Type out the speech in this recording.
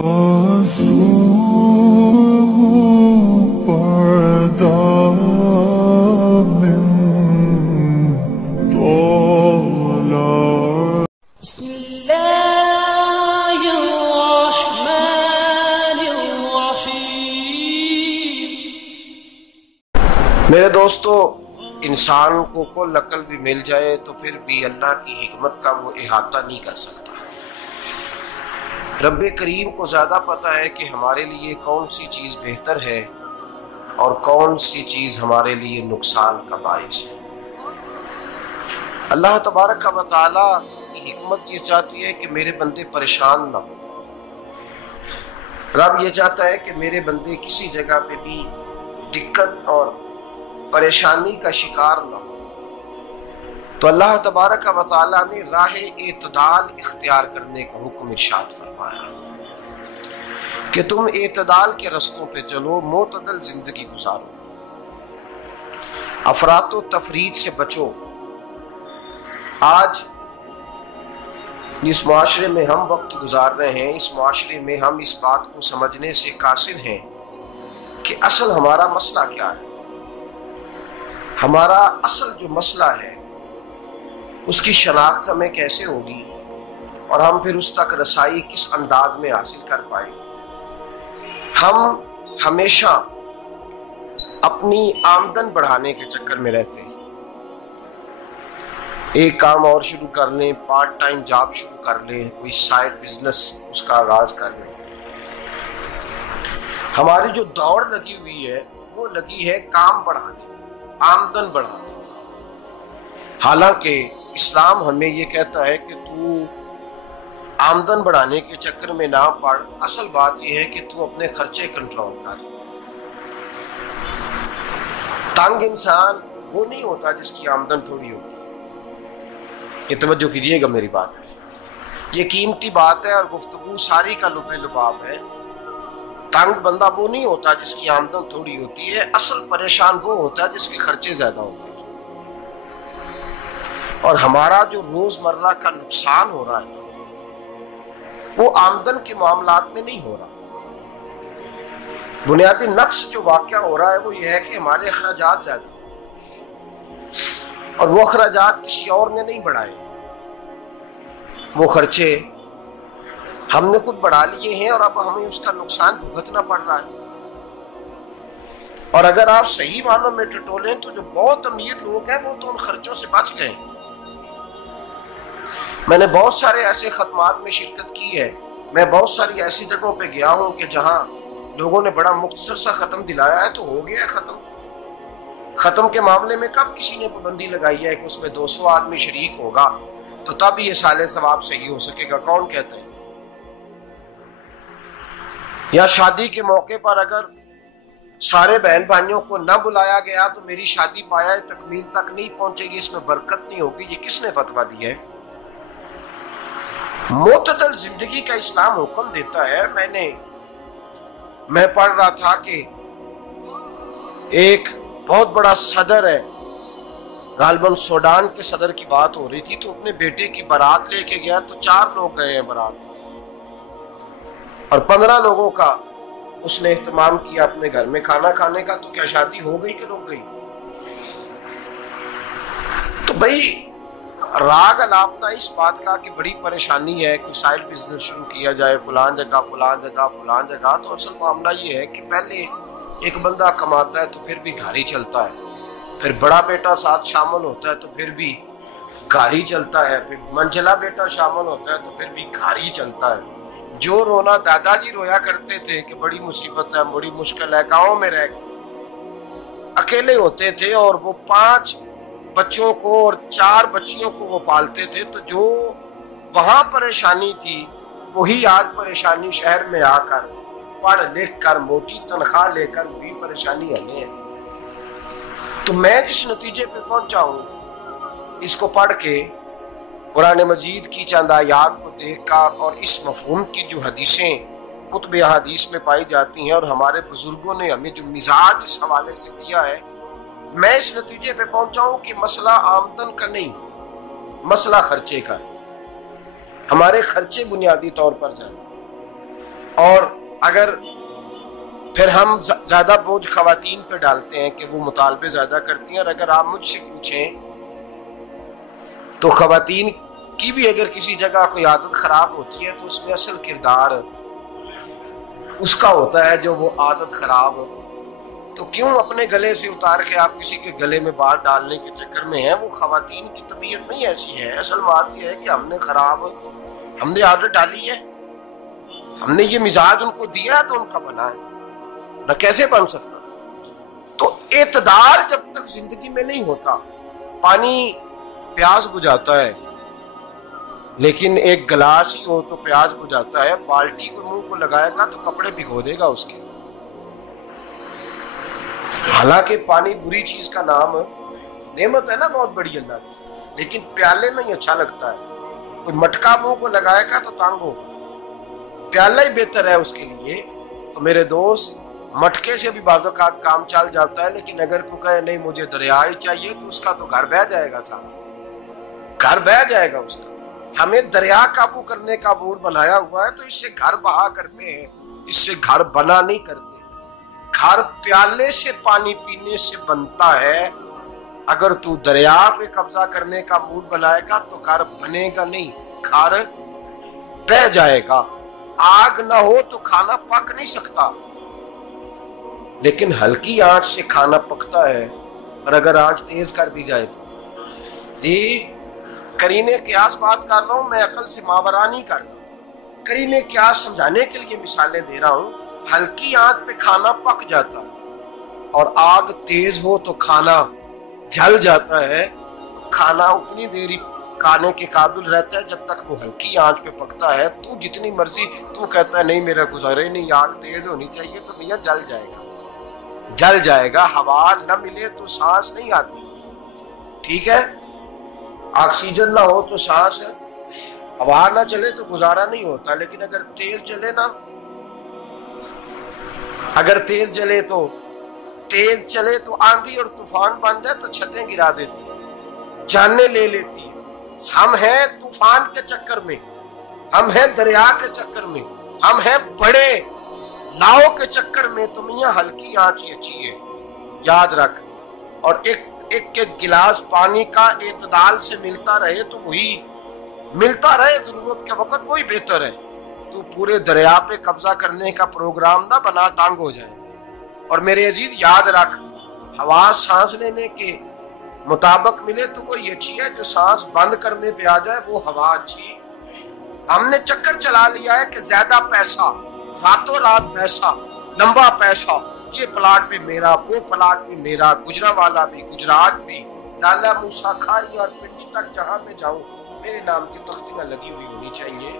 آنسو من طلع. بسم اللہ الرحمن الرحیم. میرے دوستو، انسان کو کل عقل بھی مل جائے تو پھر بھی اللہ کی حکمت کا وہ احاطہ نہیں کر سکتا. رب کریم کو زیادہ پتہ ہے کہ ہمارے لیے کون سی چیز بہتر ہے اور کون سی چیز ہمارے لیے نقصان کا باعث ہے. اللہ تبارک و تعالی کی حکمت یہ چاہتی ہے کہ میرے بندے پریشان نہ ہوں. رب یہ چاہتا ہے کہ میرے بندے کسی جگہ پہ بھی دقت اور پریشانی کا شکار نہ ہو. تو اللہ تبارک و تعالیٰ نے راہ اعتدال اختیار کرنے کا حکم ارشاد فرمایا کہ تم اعتدال کے رستوں پہ چلو، معتدل زندگی گزارو، افراط و تفریط سے بچو. آج جس معاشرے میں ہم وقت گزار رہے ہیں، اس معاشرے میں ہم اس بات کو سمجھنے سے قاصر ہیں کہ اصل ہمارا مسئلہ کیا ہے. ہمارا اصل جو مسئلہ ہے اس کی شناخت ہمیں کیسے ہوگی اور ہم پھر اس تک رسائی کس انداز میں حاصل کر پائیں. ہم ہمیشہ اپنی آمدن بڑھانے کے چکر میں رہتے ہیں. ایک کام اور شروع کر لیں، پارٹ ٹائم جاب شروع کر لیں، کوئی سائیڈ بزنس اس کا آغاز کر لیں. ہماری جو دوڑ لگی ہوئی ہے وہ لگی ہے کام بڑھانے، آمدن بڑھانے. حالانکہ اسلام ہمیں یہ کہتا ہے کہ تو آمدن بڑھانے کے چکر میں نہ پڑ. اصل بات یہ ہے کہ تو اپنے خرچے کنٹرول کر. تنگ انسان وہ نہیں ہوتا جس کی آمدن تھوڑی ہوتی. یہ توجہ کیجئے گا میری بات، یہ قیمتی بات ہے اور گفتگو ساری کا لب لباب ہے. تنگ بندہ وہ نہیں ہوتا جس کی آمدن تھوڑی ہوتی ہے. اصل پریشان وہ ہوتا ہے جس کے خرچے زیادہ ہوتے ہیں. اور ہمارا جو روزمرہ کا نقصان ہو رہا ہے وہ آمدن کے معاملات میں نہیں ہو رہا. بنیادی نقص جو واقعہ ہو رہا ہے وہ یہ ہے کہ ہمارے اخراجات زیادہ ہیں اور وہ اخراجات کسی اور نے نہیں بڑھائے. وہ خرچے ہم نے خود بڑھا لیے ہیں اور اب ہمیں اس کا نقصان بھگتنا پڑ رہا ہے. اور اگر آپ صحیح معنوں میں ٹٹولیں تو جو بہت امیر لوگ ہیں وہ تو ان خرچوں سے بچ گئے. میں نے بہت سارے ایسے ختمات میں شرکت کی ہے. میں بہت ساری ایسی جگہوں پہ گیا ہوں کہ جہاں لوگوں نے بڑا مختصر سا ختم دلایا ہے تو ہو گیا ہے ختم. ختم کے معاملے میں کب کسی نے پابندی لگائی ہے کہ اس میں 200 آدمی شریک ہوگا تو تب یہ سالے ثواب صحیح ہو سکے گا؟ کون کہتا ہے؟ یا شادی کے موقع پر اگر سارے بہن بھائیوں کو نہ بلایا گیا تو میری شادی پایہ تکمیل تک نہیں پہنچے گی، اس میں برکت نہیں ہوگی. یہ کس نے فتویٰ دیا ہے؟ معتدل زندگی کا اسلام حکم دیتا ہے. میں پڑھ رہا تھا کہ ایک بہت بڑا صدر ہے، غالباً سوڈان کے صدر کی بات ہو رہی تھی، تو اپنے بیٹے کی بارات لے کے گیا تو 4 لوگ گئے ہیں بارات اور 15 لوگوں کا اس نے اہتمام کیا اپنے گھر میں کھانا کھانے کا. تو کیا شادی ہو گئی کہ رک گئی؟ تو بھائی راگ الاپنا اس بات کا کہ بڑی پریشانی ہے، کوئی سائیڈ بزنس شروع کیا جائے فلان جگہ فلان جگہ فلان جگہ. تو اصل معاملہ یہ ہے کہ پہلے ایک بندہ کماتا ہے تو پھر بھی گھر ہی چلتا ہے، پھر بڑا بیٹا ساتھ شامل ہوتا ہے تو پھر بھی گھر ہی چلتا ہے، پھر منجلا بیٹا شامل ہوتا ہے تو پھر بھی گھر ہی چلتا ہے. جو رونا دادا جی رویا کرتے تھے کہ بڑی مصیبت ہے، بڑی مشکل ہے، گاؤں میں رہ اکیلے ہوتے تھے اور وہ 5 بچوں کو اور 4 بچیوں کو وہ پالتے تھے. تو جو وہاں پریشانی تھی وہی آج پریشانی شہر میں آ کر پڑھ لکھ کر موٹی تنخواہ لے کر وہی پریشانی ہمیں ہے. تو میں جس نتیجے پہ پہنچا ہوں اس کو پڑھ کے، قرآن مجید کی چند آیات کو دیکھ کر اور اس مفہوم کی جو حدیثیں کتب احادیث میں پائی جاتی ہیں اور ہمارے بزرگوں نے ہمیں جو مزاج اس حوالے سے دیا ہے، میں اس نتیجے پہ پہنچا ہوں کہ مسئلہ آمدن کا نہیں، مسئلہ خرچے کا ہے. ہمارے خرچے بنیادی طور پر زیادہ اور اگر پھر ہم زیادہ بوجھ خواتین پہ ڈالتے ہیں کہ وہ مطالبے زیادہ کرتی ہیں، اور اگر آپ مجھ سے پوچھیں تو خواتین کی بھی اگر کسی جگہ کوئی عادت خراب ہوتی ہے تو اس میں اصل کردار اس کا ہوتا ہے جو وہ عادت خراب ہو. تو کیوں اپنے گلے سے اتار کے آپ کسی کے گلے میں بات ڈالنے کے چکر میں ہیں؟ وہ خواتین کی طبیعت نہیں ایسی ہے. اصل بات یہ ہے کہ ہم نے عادت ڈالی ہے، ہم نے یہ مزاج ان کو دیا ہے تو ان کا بنا ہے، نہ کیسے بن سکتا. تو اعتدال جب تک زندگی میں نہیں ہوتا، پانی پیاس بجھاتا ہے لیکن ایک گلاس ہی ہو تو پیاس بجھاتا ہے، بالٹی کو منہ کو لگائے گا تو کپڑے بھگو دے گا اس کے. حالانکہ پانی بری چیز کا نام نعمت ہے نا بہت بڑی اللہ کی، لیکن پیالے میں ہی اچھا لگتا ہے. کوئی مٹکا منہ کو لگائے گا تو تانگ ہو، پیالہ ہی بہتر ہے اس کے لیے. تو میرے دوست، مٹکے سے بھی بعض اوقات کام چل جاتا ہے، لیکن اگر کوئی کہے نہیں مجھے دریا ہی چاہیے تو اس کا تو گھر بہ جائے گا، سارا گھر بہ جائے گا اس کا. ہمیں دریا قابو کرنے کا موڈ بنایا ہوا ہے تو اس سے گھر بہا کرتے ہیں، اس سے گھر بنا نہیں کرتے. گھر پیالے سے پانی پینے سے بنتا ہے. اگر تو دریا پہ قبضہ کرنے کا موڈ بنائے گا تو گھر بنے گا نہیں، گھر بہ جائے گا. آگ نہ ہو تو کھانا پک نہیں سکتا، لیکن ہلکی آنچ سے کھانا پکتا ہے. اور اگر آنچ تیز کر دی جائے تو جی قرینے قیاس بات کر رہا ہوں، میں عقل سے ماورا نہیں کر رہا. قرینے قیاس سمجھانے کے لیے مثالیں دے رہا ہوں. ہلکی آنچ پہ کھانا پک جاتا ہے اور آگ تیز ہو تو کھانا جل جاتا ہے. کھانا اتنی دیر کھانے کے قابل رہتا ہے جب تک وہ ہلکی آنچ پہ پکتا ہے. تو جتنی مرضی تو کہتا ہے نہیں میرا گزارے نہیں، آگ تیز ہونی چاہیے، تو میاں جل جائے گا، جل جائے گا. ہوا نہ ملے تو سانس نہیں آتی، ٹھیک ہے؟ آکسیجن نہ ہو تو سانس ہے، ہوا نہ چلے تو گزارا نہیں ہوتا. لیکن اگر تیز چلے نا، اگر تیز چلے تو آندھی اور طوفان بن جائے تو چھتیں گرا دیتی ہے، جانیں لے لیتی ہے. ہم ہیں طوفان کے چکر میں، ہم ہیں دریا کے چکر میں، ہم ہیں بڑے ناؤ کے چکر میں. تو میاں ہلکی آنچ ہی اچھی ہے، یاد رکھ. اور ایک گلاس پانی کا اعتدال سے ملتا رہے تو وہی ملتا رہے، ضرورت کے وقت وہی بہتر ہے. تو پورے دریا پہ قبضہ کرنے کا پروگرام نہ بنا، تانگ ہو جائے. اور میرے عزیز یاد رکھ، ہوا سانس لینے کے مطابق ملے تو وہی اچھی ہے، جو سانس بند کرنے پہ آ جائے وہ ہوا اچھی. ہم نے چکر چلا لیا ہے کہ زیادہ پیسہ، راتوں رات پیسہ، لمبا پیسہ، یہ پلاٹ بھی میرا، وہ پلاٹ بھی میرا، گجرانوالا بھی، گجرات بھی، لالا موسیٰ کھاری اور پنڈی تک جہاں میں جاؤں میرے نام کی تختیاں لگی ہوئی ہونی چاہیے.